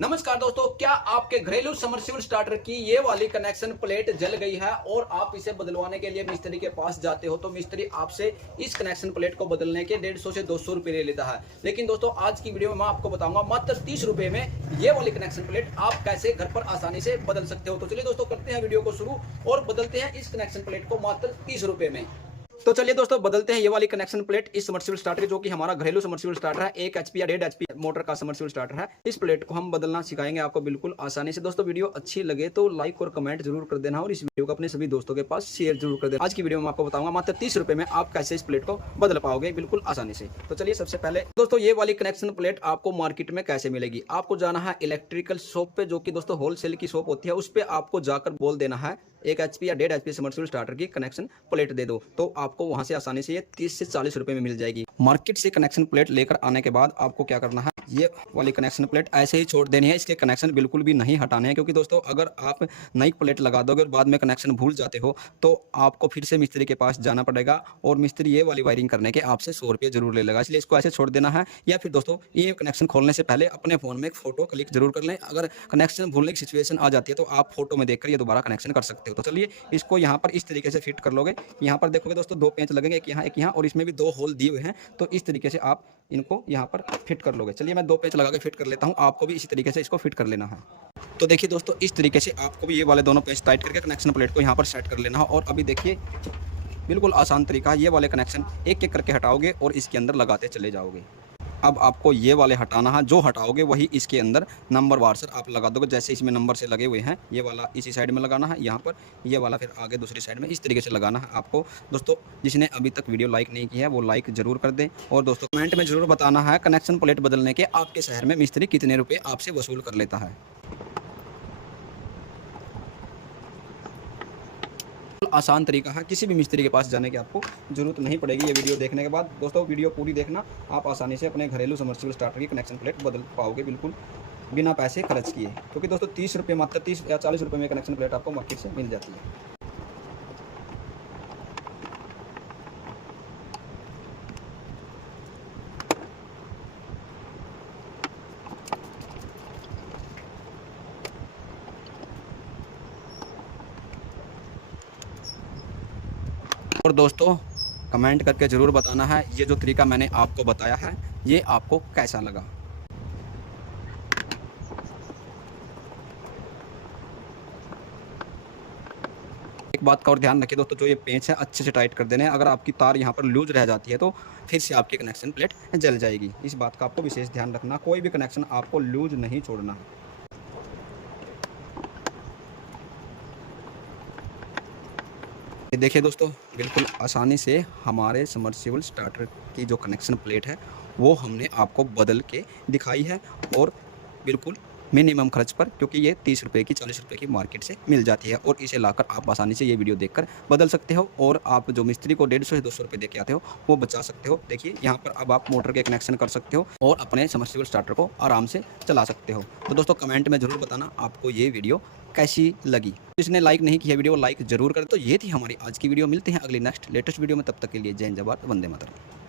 नमस्कार दोस्तों, क्या आपके घरेलू समरसिबल स्टार्टर की ये वाली कनेक्शन प्लेट जल गई है और आप इसे बदलवाने के लिए मिस्त्री के पास जाते हो तो मिस्त्री आपसे इस कनेक्शन प्लेट को बदलने के 150 से 200 रुपए ले लेता है। लेकिन दोस्तों आज की वीडियो में मैं आपको बताऊंगा मात्र 30 रुपए में ये वाली कनेक्शन प्लेट आप कैसे घर पर आसानी से बदल सकते हो। तो चलिए दोस्तों करते हैं वीडियो को शुरू और बदलते हैं इस कनेक्शन प्लेट को मात्र 30 रुपए में। तो चलिए दोस्तों बदलते हैं ये वाली कनेक्शन प्लेट इस समरसिबल स्टार्टर जो कि हमारा घरेलू समरसिबल स्टार्टर है। 1 HP या 1.5 HP मोटर का समरसिबल स्टार्टर है। इस प्लेट को हम बदलना सिखाएंगे आपको बिल्कुल आसानी से। दोस्तों वीडियो अच्छी लगे तो लाइक और कमेंट जरूर कर देना और इस वीडियो को अपने सभी दोस्तों के पास शेयर जरूर कर देना। आज की वीडियो में आपको बताऊंगा मात्र 30 रुपए में आप कैसे इस प्लेट को बदल पाओगे बिल्कुल आसानी से। तो चलिए सबसे पहले दोस्तों ये वाली कनेक्शन प्लेट आपको मार्केट में कैसे मिलेगी। आपको जाना है इलेक्ट्रिकल शॉप पे, जो कि दोस्तों होलसेल की शॉप होती है। उस पर आपको जाकर बोल देना है 1 HP या 1.5 HP समरसिबल स्टार्टर की कनेक्शन प्लेट दे दो, तो आपको वहां से आसानी से ये 30 से 40 रुपए में मिल जाएगी। मार्केट से कनेक्शन प्लेट लेकर आने के बाद आपको क्या करना है, ये वाली कनेक्शन प्लेट ऐसे ही छोड़ देनी है। इसके कनेक्शन बिल्कुल भी नहीं हटाने हैं, क्योंकि दोस्तों अगर आप नई प्लेट लगा दोगे और बाद में कनेक्शन भूल जाते हो तो आपको फिर से मिस्त्री के पास जाना पड़ेगा और मिस्त्री ये वाली वायरिंग करने के आपसे 100 रुपये जरूर ले लेगा। इसलिए इसको ऐसे छोड़ देना है। या फिर दोस्तों ये कनेक्शन खोलने से पहले अपने फोन में एक फोटो क्लिक जरूर कर लें। अगर कनेक्शन भूलने की सिचुएशन आ जाती है तो आप फोटो में देखकर ये दोबारा कनेक्शन कर सकते हो। तो चलिए इसको यहाँ पर इस तरीके से फिट कर लोगे। यहाँ पर देखोगे दोस्तों 2 पेंच लगेंगे, एक यहाँ और इसमें भी 2 होल दिए हुए हैं। तो इस तरीके से आप इनको यहाँ पर फिट कर लोगे। चलिए मैं 2 पेंच लगा के फिट कर लेता हूँ, आपको भी इसी तरीके से इसको फिट कर लेना है। तो देखिए दोस्तों इस तरीके से आपको भी ये वाले दोनों पेंच टाइट करके कनेक्शन प्लेट को यहाँ पर सेट कर लेना है। और अभी देखिए बिल्कुल आसान तरीका है। ये वाले कनेक्शन एक एक करके हटाओगे और इसके अंदर लगाते चले जाओगे। अब आपको ये वाले हटाना है, जो हटाओगे वही इसके अंदर नंबर वार से आप लगा दोगे। जैसे इसमें नंबर से लगे हुए हैं, ये वाला इसी साइड में लगाना है यहाँ पर, ये वाला फिर आगे दूसरी साइड में, इस तरीके से लगाना है आपको। दोस्तों जिसने अभी तक वीडियो लाइक नहीं किया है वो लाइक जरूर कर दें। और दोस्तों कमेंट में जरूर बताना है कनेक्शन प्लेट बदलने के आपके शहर में मिस्त्री कितने रुपये आपसे वसूल कर लेता है। आसान तरीका है, किसी भी मिस्त्री के पास जाने की आपको जरूरत नहीं पड़ेगी। ये वीडियो देखने के बाद दोस्तों वीडियो पूरी देखना, आप आसानी से अपने घरेलू समरसिबल स्टार्टर की कनेक्शन प्लेट बदल पाओगे बिल्कुल बिना पैसे खर्च किए। क्योंकि दोस्तों 30 रुपये, मात्र 30 या 40 रुपये में कनेक्शन प्लेट आपको मार्केट से मिल जाती है। और दोस्तों कमेंट करके ज़रूर बताना है ये जो तरीका मैंने आपको बताया है ये आपको कैसा लगा। एक बात का और ध्यान रखिए दोस्तों, जो ये पेंच है अच्छे से टाइट कर देने हैं। अगर आपकी तार यहाँ पर लूज रह जाती है तो फिर से आपकी कनेक्शन प्लेट जल जाएगी। इस बात का आपको विशेष ध्यान रखना, कोई भी कनेक्शन आपको लूज नहीं छोड़ना है। ये देखिए दोस्तों बिल्कुल आसानी से हमारे समरसिबल स्टार्टर की जो कनेक्शन प्लेट है वो हमने आपको बदल के दिखाई है और बिल्कुल मिनिमम खर्च पर, क्योंकि ये 30 रुपये की 40 रुपये की मार्केट से मिल जाती है। और इसे लाकर आप आसानी से ये वीडियो देखकर बदल सकते हो और आप जो मिस्त्री को 150 से 200 रुपये दे के आते हो वो बचा सकते हो। देखिए यहाँ पर अब आप मोटर के कनेक्शन कर सकते हो और अपने समरसिबल स्टार्टर को आराम से चला सकते हो। तो दोस्तों कमेंट में ज़रूर बताना आपको ये वीडियो कैसी लगी। जिसने लाइक नहीं किया वीडियो लाइक जरूर करें। तो ये थी हमारी आज की वीडियो, मिलते हैं अगली नेक्स्ट लेटेस्ट वीडियो में, तब तक के लिए जय हिंद, जय भारत, वंदे मातरम।